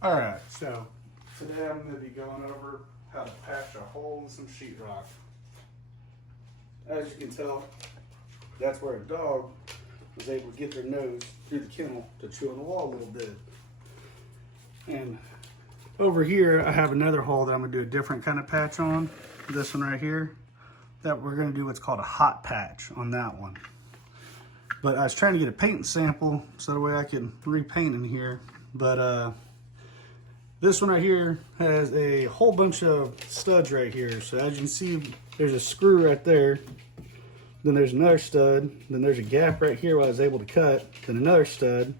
All right, so today I'm going to be going over how to patch a hole in some sheetrock. As you can tell, that's where a dog was able to get their nose through the kennel to chew on the wall a little bit. And over here, I have another hole that I'm going to do a different kind of patch on. This one right here, that we're going to do what's called a hot patch on that one. But I was trying to get a paint sample so that way I can repaint in here. But this one right here has a whole bunch of studs right here. So as you can see, there's a screw right there. Then there's another stud. Then there's a gap right here where I was able to cut. Then another stud.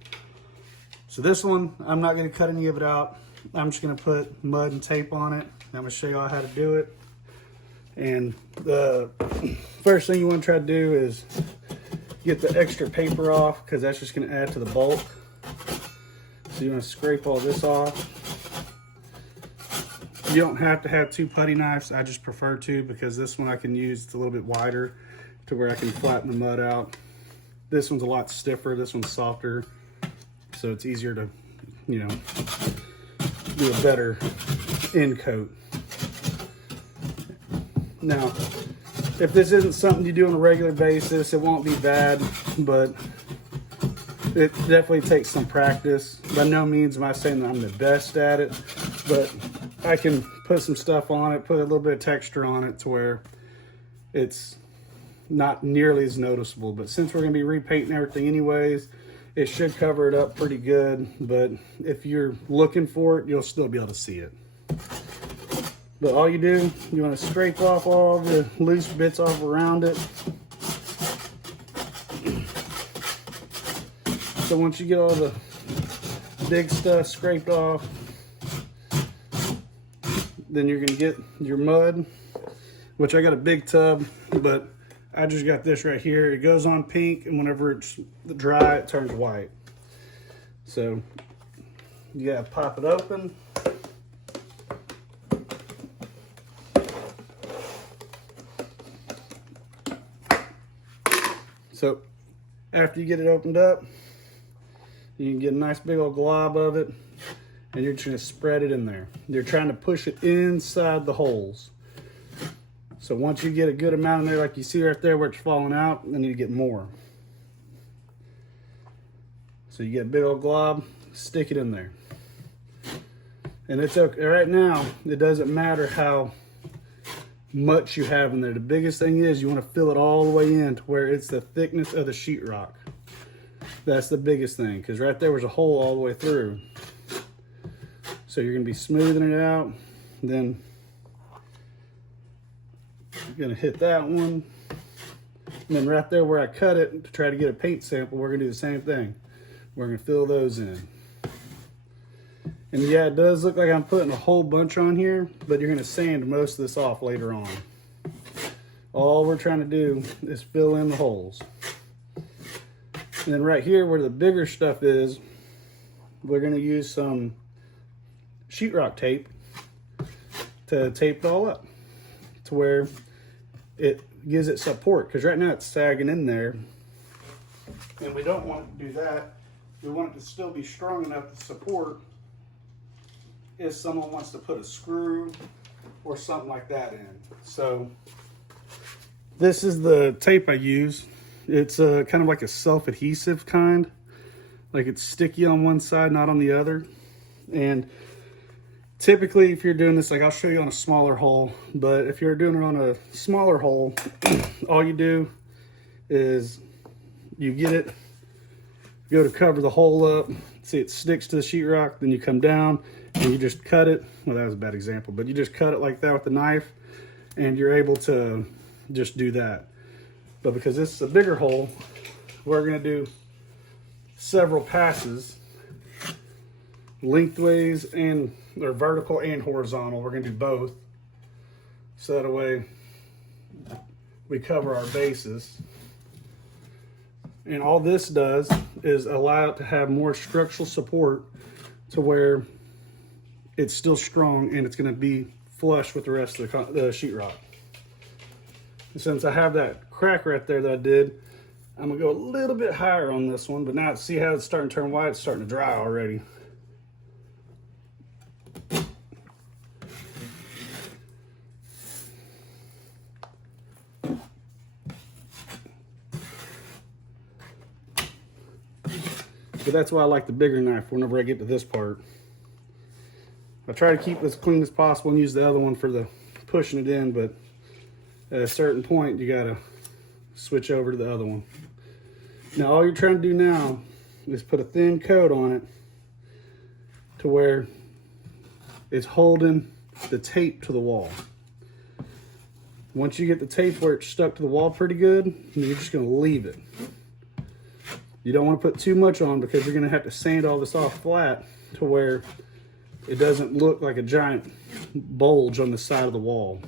So this one, I'm not going to cut any of it out. I'm just going to put mud and tape on it. I'm going to show you all how to do it. And the first thing you want to try to do is get the extra paper off, because that's just going to add to the bulk. So you want to scrape all this off. You don't have to have two putty knives. I just prefer to, because this one I can use, it's a little bit wider to where I can flatten the mud out. This one's a lot stiffer, this one's softer, so it's easier to, you know, do a better end coat. Now, if this isn't something you do on a regular basis, it won't be bad, but it definitely takes some practice. By no means am I saying that I'm the best at it, but I can put some stuff on it, put a little bit of texture on it to where it's not nearly as noticeable. But since we're going to be repainting everything anyways, it should cover it up pretty good. But if you're looking for it, you'll still be able to see it. But all you do, you want to scrape off all the loose bits off around it. So once you get all the big stuff scraped off, then you're gonna get your mud, which I got a big tub, but I just got this right here. It goes on pink, and whenever it's dry, it turns white. So you gotta pop it open. So after you get it opened up, you can get a nice big old glob of it, and you're just gonna spread it in there. You're trying to push it inside the holes. So once you get a good amount in there, like you see right there where it's falling out, then you get more. So you get a big old glob, stick it in there. And it's okay, right now, it doesn't matter how much you have in there. The biggest thing is you wanna fill it all the way in to where it's the thickness of the sheetrock. That's the biggest thing, because right there was a hole all the way through. So you're going to be smoothing it out. Then you're going to hit that one. And then right there where I cut it to try to get a paint sample, we're going to do the same thing. We're going to fill those in. And yeah, it does look like I'm putting a whole bunch on here, but you're going to sand most of this off later on. All we're trying to do is fill in the holes. And then right here where the bigger stuff is, we're going to use some sheetrock tape to tape it all up to where it gives it support, because right now it's sagging in there, and we don't want it to do that. We want it to still be strong enough to support if someone wants to put a screw or something like that in. So this is the tape I use. It's kind of like a self-adhesive kind, like it's sticky on one side, not on the other. And typically if you're doing this, like I'll show you on a smaller hole, but if you're doing it on a smaller hole, all you do is you get it, go to cover the hole up, see it sticks to the sheetrock, then you come down and you just cut it. Well, that was a bad example, but you just cut it like that with the knife, and you're able to just do that. But because this is a bigger hole, we're going to do several passes, lengthways and or vertical and horizontal. We're going to do both, so that way we cover our bases. And all this does is allow it to have more structural support to where it's still strong and it's going to be flush with the rest of the sheetrock. And since I have that crack right there that I did, I'm gonna go a little bit higher on this one, but now see how it's starting to turn white? It's starting to dry already. But that's why I like the bigger knife whenever I get to this part. I try to keep it as clean as possible and use the other one for the pushing it in, but at a certain point, you gotta switch over to the other one. Now, all you're trying to do now is put a thin coat on it to where it's holding the tape to the wall. Once you get the tape where it's stuck to the wall pretty good, you're just gonna leave it. You don't want to put too much on because you're gonna have to sand all this off flat to where it doesn't look like a giant bulge on the side of the wall.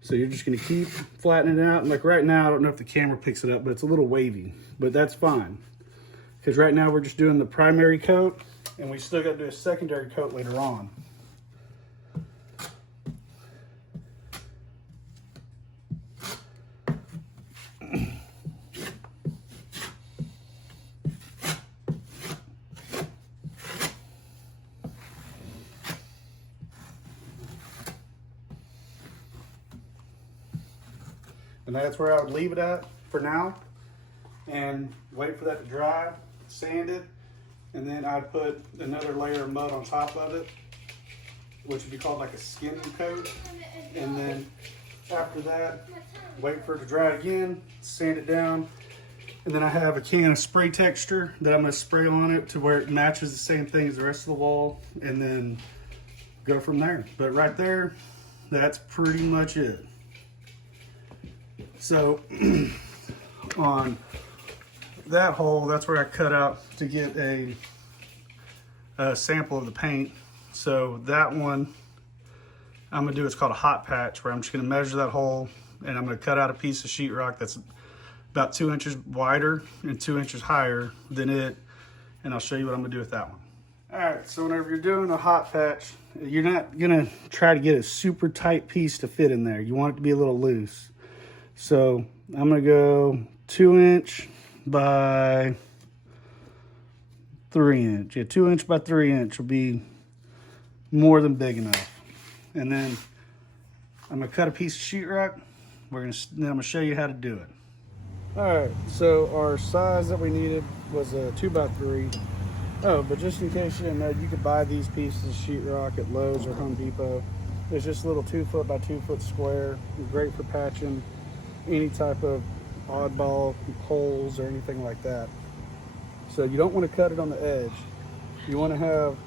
So you're just gonna keep flattening it out. And like right now, I don't know if the camera picks it up, but it's a little wavy, but that's fine. Because right now we're just doing the primary coat and we still gotta do a secondary coat later on. And that's where I would leave it at for now and wait for that to dry, sand it, and then I'd put another layer of mud on top of it, which would be called like a skimming coat. And then after that, wait for it to dry again, sand it down, and then I have a can of spray texture that I'm gonna spray on it to where it matches the same thing as the rest of the wall, and then go from there. But right there, that's pretty much it. So on that hole, that's where I cut out to get a sample of the paint. So that one I'm gonna do, it's called a hot patch, where I'm just gonna measure that hole and I'm gonna cut out a piece of sheetrock that's about 2 inches wider and 2 inches higher than it, and I'll show you what I'm gonna do with that one. All right, so whenever you're doing a hot patch, you're not gonna try to get a super tight piece to fit in there. You want it to be a little loose. So I'm gonna go 2 inch by 3 inch. Yeah, 2 inch by 3 inch will be more than big enough. And then I'm gonna cut a piece of sheetrock. Then I'm gonna show you how to do it. All right, so our size that we needed was a 2 by 3. Oh, but just in case you didn't know, you could buy these pieces of sheetrock at Lowe's or Home Depot. It's just a little 2 foot by 2 foot square. It's great for patching any type of oddball holes or anything like that. So you don't want to cut it on the edge. You want to have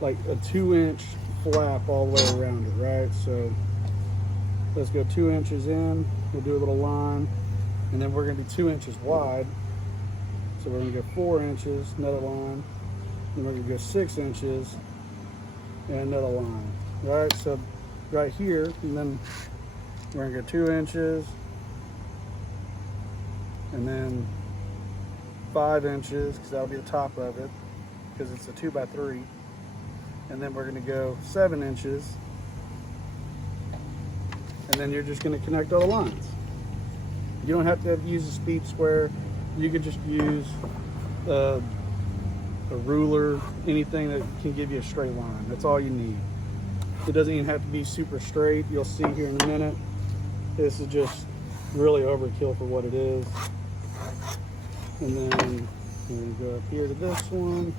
like a 2 inch flap all the way around it, right? So let's go 2 inches in. We'll do a little line, and then we're going to be 2 inches wide. So we're going to go 4 inches, another line. Then we're going to go 6 inches and another line. All right, so right here, and then we're going to go 2 inches. And then 5 inches, because that'll be the top of it, because it's a 2 by 3. And then we're going to go 7 inches. And then you're just going to connect all the lines. You don't have to use a speed square. You could just use a ruler, anything that can give you a straight line. That's all you need. It doesn't even have to be super straight. You'll see here in a minute. This is just really overkill for what it is. And then we're going to go up here to this one,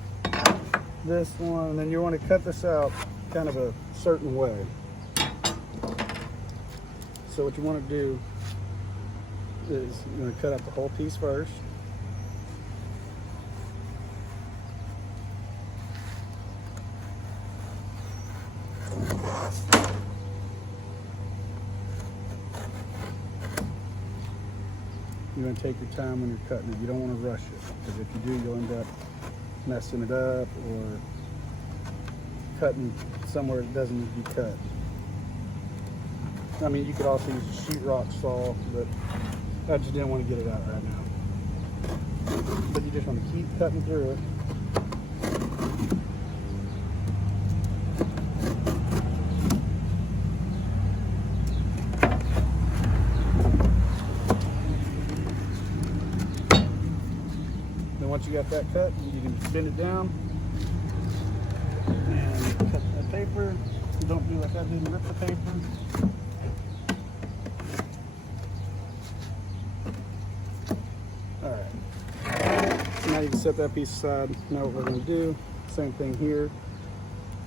and then you want to cut this out kind of a certain way. So what you want to do is you're going to cut out the whole piece first. You're going to take your time when you're cutting it. You don't want to rush it, because if you do, you'll end up messing it up or cutting somewhere it doesn't need to be cut. I mean, you could also use a sheetrock saw, but I just didn't want to get it out right now. But you just want to keep cutting through it. Once you got that cut, you can bend it down and cut that paper. Don't do like I did and rip the paper. All right. So now you set that piece aside. Now what we're going to do, same thing here.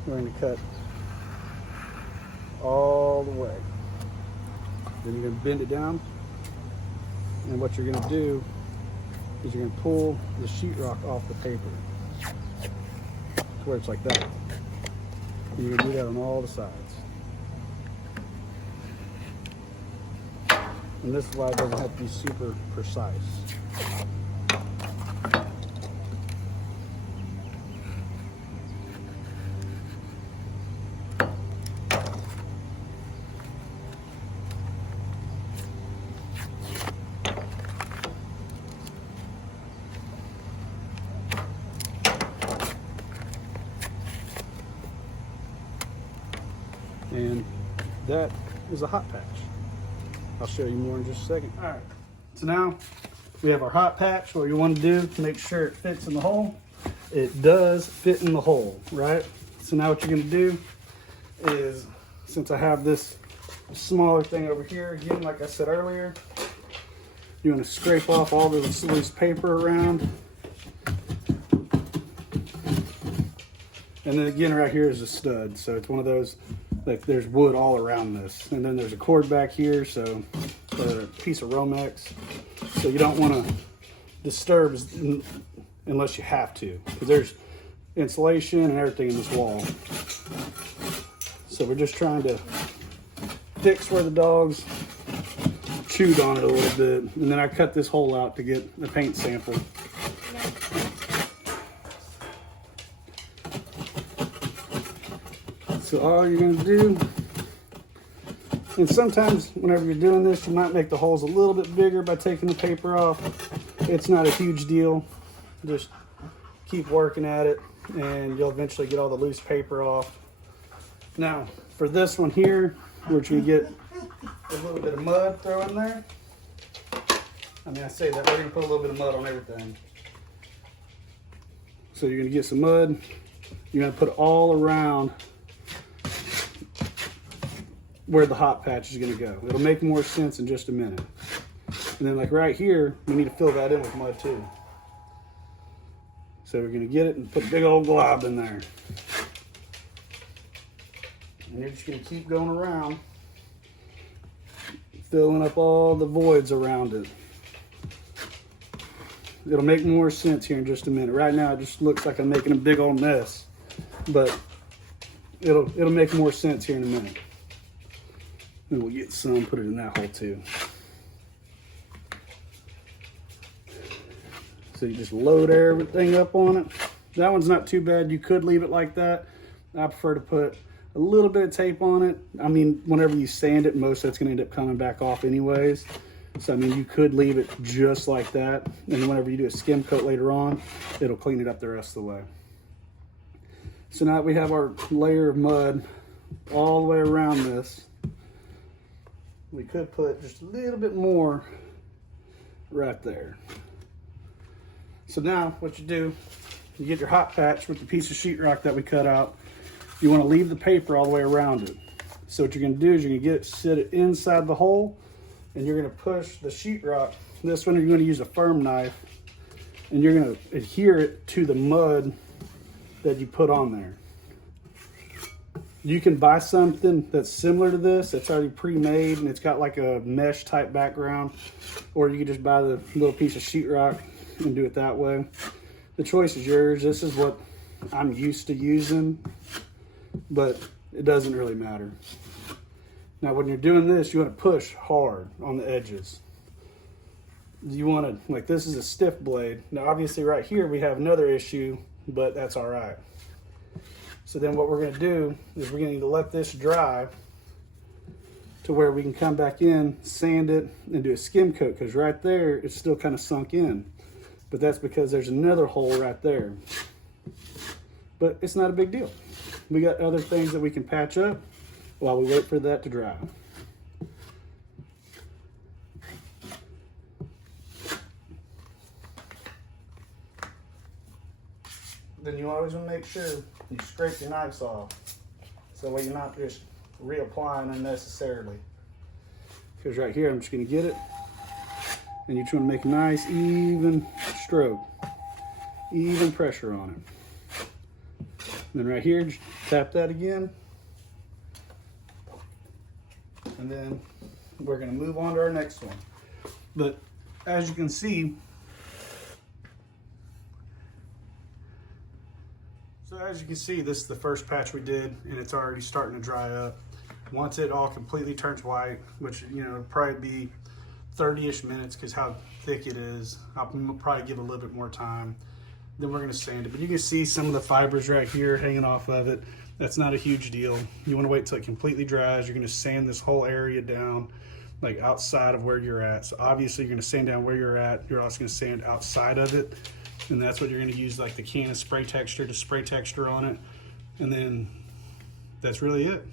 We're going to cut all the way. Then you're going to bend it down. And what you're going to do is you're going to pull the sheetrock off the paper to where it's like that. And you're going to do that on all the sides. And this is why it doesn't have to be super precise. And that is a hot patch. I'll show you more in just a second. All right, so now we have our hot patch. What you want to do to make sure it fits in the hole. It does fit in the hole, right? So now what you're going to do is, since I have this smaller thing over here, again, like I said earlier, you want to scrape off all the loose paper around. And then again, right here is a stud. So it's one of those, like there's wood all around this. And then there's a cord back here, so a piece of Romex. So you don't want to disturb unless you have to, because there's insulation and everything in this wall. So we're just trying to fix where the dogs chewed on it a little bit. And then I cut this hole out to get the paint sample. So all you're gonna do, and sometimes whenever you're doing this, you might make the holes a little bit bigger by taking the paper off. It's not a huge deal. Just keep working at it and you'll eventually get all the loose paper off. Now, for this one here, we're gonna get a little bit of mud thrown in there. I mean, I say that, we're gonna put a little bit of mud on everything. So you're gonna get some mud. You're gonna put it all around where the hot patch is going to go. It'll make more sense in just a minute. And then like right here, we need to fill that in with mud too. So we're going to get it and put a big old glob in there. And you're just going to keep going around, filling up all the voids around it. It'll make more sense here in just a minute. Right now it just looks like I'm making a big old mess, but it'll make more sense here in a minute. Then we'll get some, put it in that hole too. So you just load everything up on it. That one's not too bad. You could leave it like that. I prefer to put a little bit of tape on it. I mean, whenever you sand it, most of it's gonna end up coming back off anyways. So I mean, you could leave it just like that. And whenever you do a skim coat later on, it'll clean it up the rest of the way. So now we have our layer of mud all the way around this. We could put just a little bit more right there. So now what you do, you get your hot patch with the piece of sheetrock that we cut out. You want to leave the paper all the way around it. So what you're going to do is you're going to sit it inside the hole, and you're going to push the sheetrock. This one you're going to use a firm knife, and you're going to adhere it to the mud that you put on there. You can buy something that's similar to this, that's already pre-made and it's got like a mesh type background, or you can just buy the little piece of sheetrock and do it that way. The choice is yours. This is what I'm used to using, but it doesn't really matter. Now when you're doing this, you want to push hard on the edges. You want to, like this is a stiff blade. Now obviously right here we have another issue, but that's all right. So then what we're going to do is we're going to let this dry to where we can come back in, sand it, and do a skim coat, because right there it's still kind of sunk in. But that's because there's another hole right there. But it's not a big deal. We got other things that we can patch up while we wait for that to dry. Then you always want to make sure you scrape your knives off, so that way you're not just reapplying unnecessarily. Because right here, I'm just going to get it, and you're trying to make a nice even stroke. Even pressure on it. And then right here, just tap that again. And then we're gonna move on to our next one. But as you can see, this is the first patch we did, and it's already starting to dry up. Once it all completely turns white, which, you know, it'll probably be 30-ish minutes because how thick it is. I'll probably give it a little bit more time. Then we're gonna sand it. But you can see some of the fibers right here hanging off of it. That's not a huge deal. You wanna wait till it completely dries. You're gonna sand this whole area down, like outside of where you're at. So obviously you're gonna sand down where you're at. You're also gonna sand outside of it. And that's what you're gonna use, like the can of spray texture to spray texture on it. And then that's really it.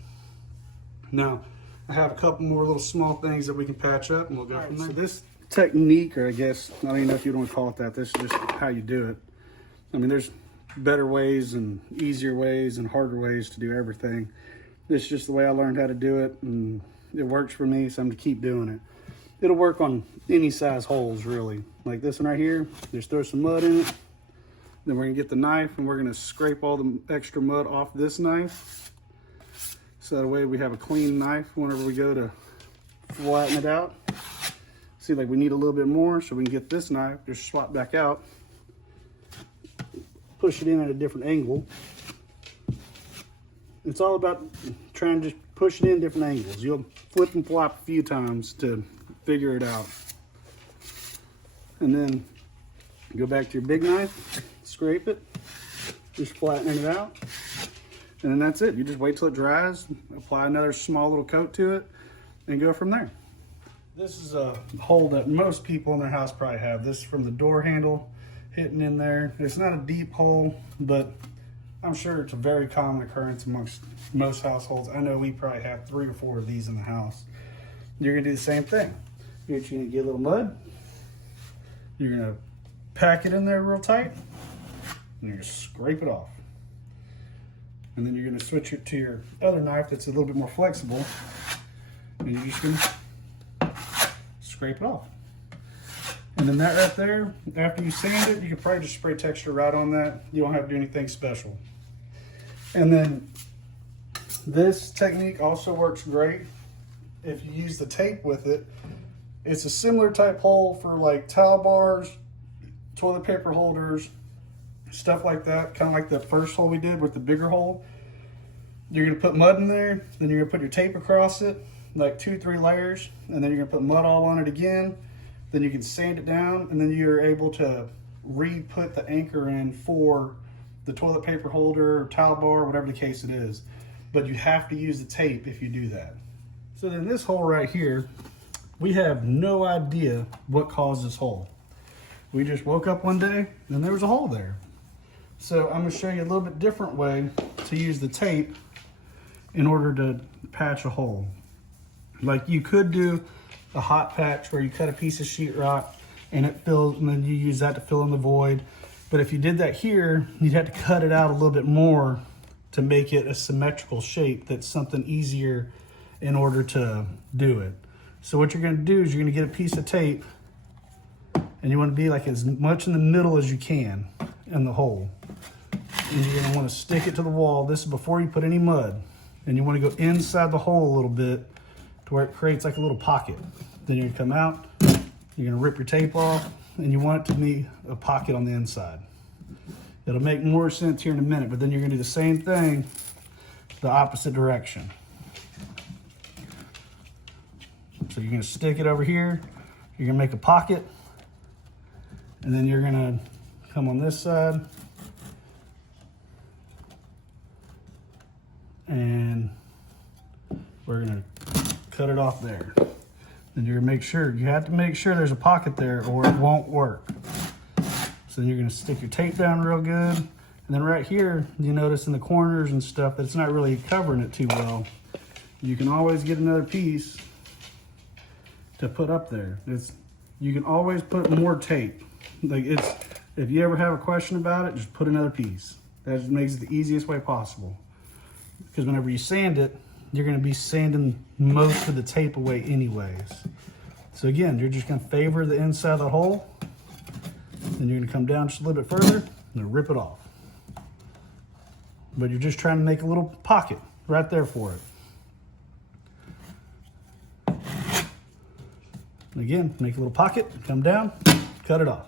Now, I have a couple more little small things that we can patch up and we'll go from there. So this technique, or I guess, I don't even know if you want to call it that, this is just how you do it. I mean, there's better ways and easier ways and harder ways to do everything. This is just the way I learned how to do it, and it works for me, so I'm gonna keep doing it. It'll work on any size holes, really. Like this one right here, just throw some mud in it. Then we're gonna get the knife and we're gonna scrape all the extra mud off this knife. So that way we have a clean knife whenever we go to flatten it out. See, like we need a little bit more, so we can get this knife, just swap back out, push it in at a different angle. It's all about trying to just push it in different angles. You'll flip and flop a few times to figure it out. And then go back to your big knife, scrape it, just flattening it out. And then that's it. You just wait till it dries, apply another small little coat to it, and go from there. This is a hole that most people in their house probably have. This is from the door handle hitting in there. It's not a deep hole, but I'm sure it's a very common occurrence amongst most households. I know we probably have 3 or 4 of these in the house. You're gonna do the same thing. You're gonna get a little mud. You're gonna pack it in there real tight, and you're gonna scrape it off. And then you're gonna switch it to your other knife that's a little bit more flexible, and you're just gonna scrape it off. And then that right there, after you sand it, you can probably just spray texture right on that. You don't have to do anything special. And then this technique also works great if you use the tape with it. It's a similar type hole for like towel bars, toilet paper holders, stuff like that. Kind of like the first hole we did with the bigger hole. You're gonna put mud in there, then you're gonna put your tape across it, like 2-3 layers, and then you're gonna put mud all on it again. Then you can sand it down, and then you're able to re-put the anchor in for the toilet paper holder or towel bar, whatever the case it is. But you have to use the tape if you do that. So then this hole right here, we have no idea what caused this hole. We just woke up one day and there was a hole there. So I'm gonna show you a little bit different way to use the tape in order to patch a hole. Like you could do a hot patch where you cut a piece of sheetrock and it fills, and then you use that to fill in the void. But if you did that here, you'd have to cut it out a little bit more to make it a symmetrical shape. That's something easier in order to do it. So what you're gonna do is you're gonna get a piece of tape, and you wanna be like as much in the middle as you can in the hole. And you're gonna wanna stick it to the wall. This is before you put any mud. And you wanna go inside the hole a little bit to where it creates like a little pocket. Then you're gonna come out, you're gonna rip your tape off, and you want it to be a pocket on the inside. It'll make more sense here in a minute, but then you're gonna do the same thing the opposite direction. So you're gonna stick it over here, you're gonna make a pocket, and then you're gonna come on this side, and we're gonna cut it off there. Then you're gonna make sure, you have to make sure there's a pocket there or it won't work. So then you're gonna stick your tape down real good. And then right here, you notice in the corners and stuff that it's not really covering it too well. You can always get another piece to put up there. You can always put more tape. If you ever have a question about it, just put another piece. That just makes it the easiest way possible. Because whenever you sand it, you're gonna be sanding most of the tape away anyways. So again, you're just gonna favor the inside of the hole, then you're gonna come down just a little bit further, and rip it off. But you're just trying to make a little pocket right there for it. And again, make a little pocket, come down, cut it off.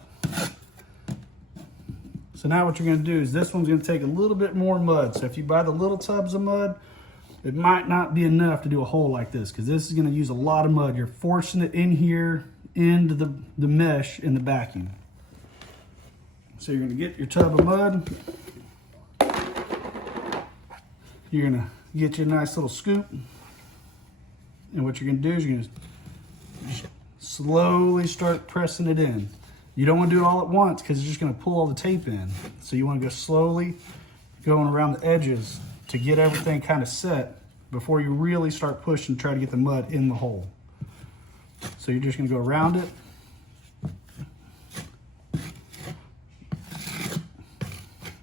So now what you're gonna do is this one's gonna take a little bit more mud. So if you buy the little tubs of mud, it might not be enough to do a hole like this because this is gonna use a lot of mud. You're forcing it in here into the mesh in the backing. So you're gonna get your tub of mud. You're gonna get you a nice little scoop. And what you're gonna do is you're gonna just slowly start pressing it in. You don't want to do it all at once because it's just going to pull all the tape in. So you want to go slowly going around the edges to get everything kind of set before you really start pushing to try to get the mud in the hole. So you're just going to go around it.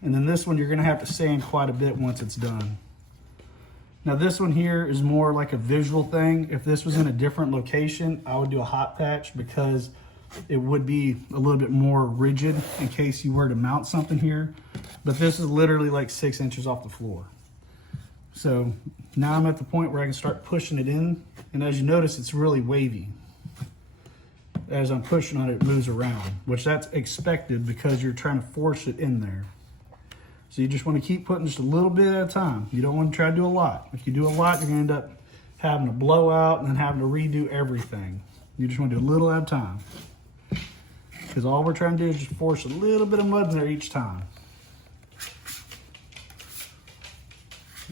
And then this one you're going to have to sand quite a bit once it's done. Now this one here is more like a visual thing. If this was in a different location, I would do a hot patch because it would be a little bit more rigid in case you were to mount something here. But this is literally like 6 inches off the floor. So now I'm at the point where I can start pushing it in. And as you notice, it's really wavy. As I'm pushing on it, it moves around, which that's expected because you're trying to force it in there. So you just want to keep putting just a little bit at a time. You don't want to try to do a lot. If you do a lot, you're going to end up having to blow out and then having to redo everything. You just want to do a little at a time. Because all we're trying to do is just force a little bit of mud in there each time.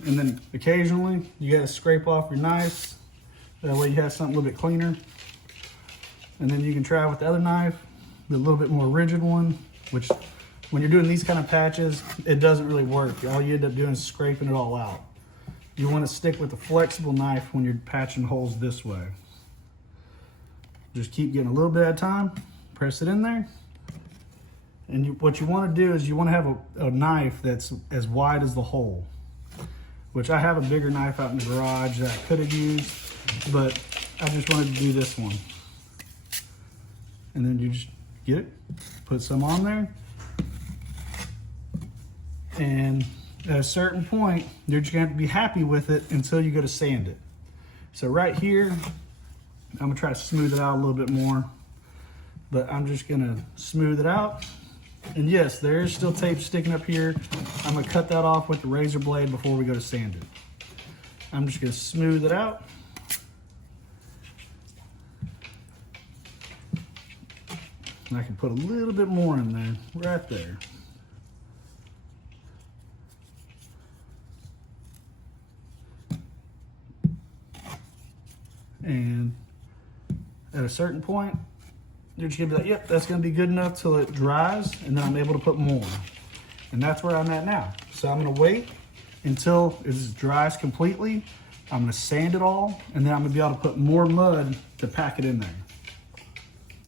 And then occasionally, you got to scrape off your knives. That way you have something a little bit cleaner. And then you can try with the other knife, the little bit more rigid one, which when you're doing these kind of patches, it doesn't really work. All you end up doing is scraping it all out. You want to stick with a flexible knife when you're patching holes this way. Just keep getting a little bit at a time, press it in there. And what you want to do is you want to have a knife that's as wide as the hole, which I have a bigger knife out in the garage that I could have used, but I just wanted to do this one. And then you just get it, put some on there. And at a certain point, you're just gonna have to be happy with it until you go to sand it. So right here, I'm gonna try to smooth it out a little bit more, but I'm just gonna smooth it out. And yes, there is still tape sticking up here. I'm gonna cut that off with the razor blade before we go to sand it. I'm just gonna smooth it out. And I can put a little bit more in there, right there. And at a certain point, you're just gonna be like, yep, that's gonna be good enough till it dries, and then I'm able to put more. And that's where I'm at now. So I'm gonna wait until it dries completely. I'm gonna sand it all, and then I'm gonna be able to put more mud to pack it in there.